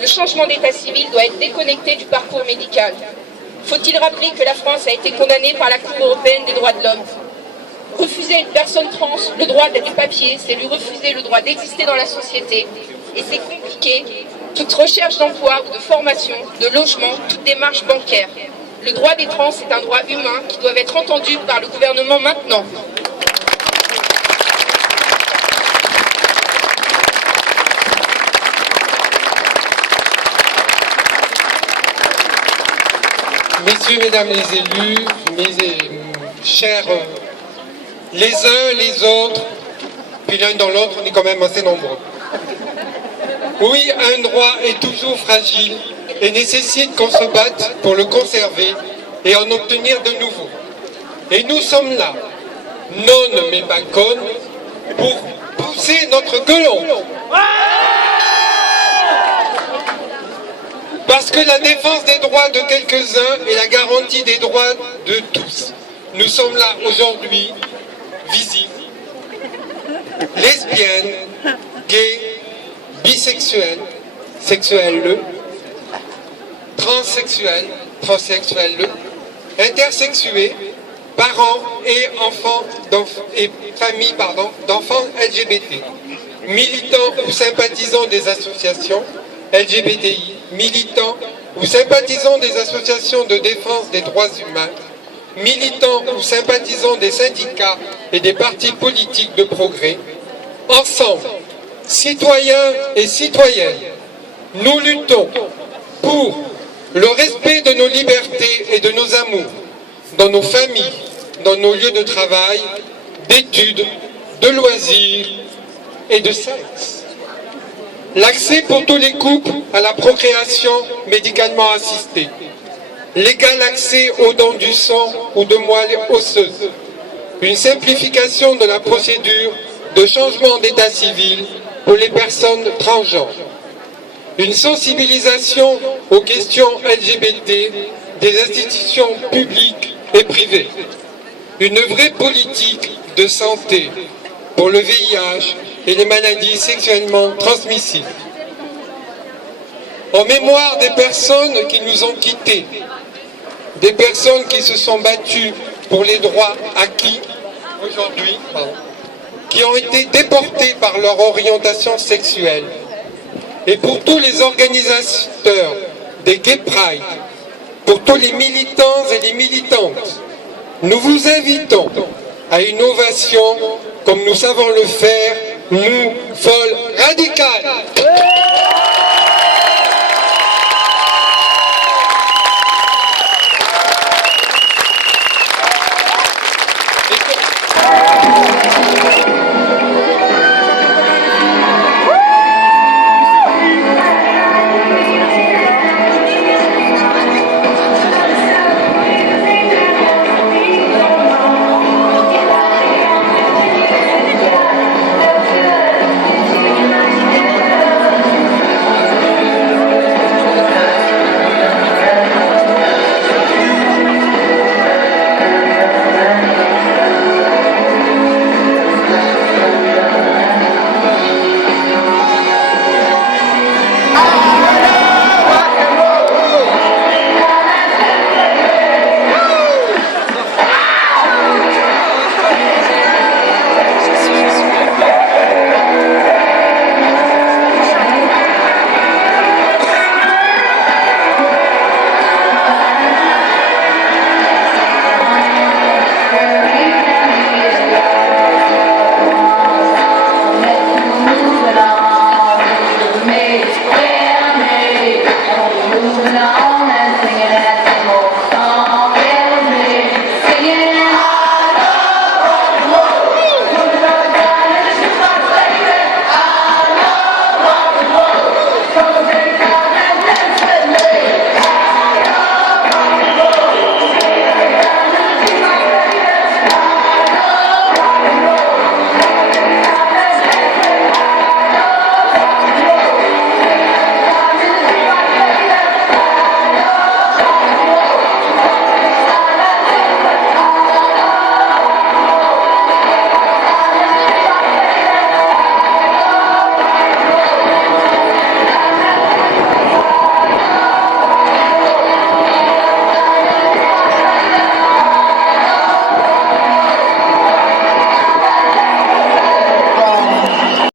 Le changement d'état civil doit être déconnecté du parcours médical. Faut-il rappeler que la France a été condamnée par la Cour européenne des droits de l'homme? Refuser à une personne trans le droit du papier, c'est lui refuser le droit d'exister dans la société. Et c'est compliqué. Toute recherche d'emploi ou de formation, de logement, toute démarche bancaire. Le droit des trans est un droit humain qui doit être entendu par le gouvernement maintenant. Messieurs, mesdames les élus, mes chers, les uns, les autres, puis l'un dans l'autre, on est quand même assez nombreux. Oui, un droit est toujours fragile et nécessite qu'on se batte pour le conserver et en obtenir de nouveaux. Et nous sommes là, non mais pas con, pour pousser notre gueulon. Parce que la défense des droits de quelques-uns est la garantie des droits de tous. Nous sommes là aujourd'hui, visibles, lesbiennes, gays, bisexuels, sexuels, transsexuels, transsexuels, intersexués, parents et enfants et familles d'enfants LGBT, militants ou sympathisants des associations LGBTI, militants ou sympathisants des associations de défense des droits humains, militants ou sympathisants des syndicats et des partis politiques de progrès, ensemble, citoyens et citoyennes, nous luttons pour le respect de nos libertés et de nos amours, dans nos familles, dans nos lieux de travail, d'études, de loisirs et de sexe. L'accès pour tous les couples à la procréation médicalement assistée. L'égal accès aux dons du sang ou de moelle osseuse. Une simplification de la procédure de changement d'état civil pour les personnes transgenres. Une sensibilisation aux questions LGBT des institutions publiques et privées. Une vraie politique de santé pour le VIH et les maladies sexuellement transmissibles. En mémoire des personnes qui nous ont quittés, des personnes qui se sont battues pour les droits acquis aujourd'hui, qui ont été déportées par leur orientation sexuelle, et pour tous les organisateurs des Gay Pride, pour tous les militants et les militantes, nous vous invitons à une ovation comme nous savons le faire, nous, folles radicales.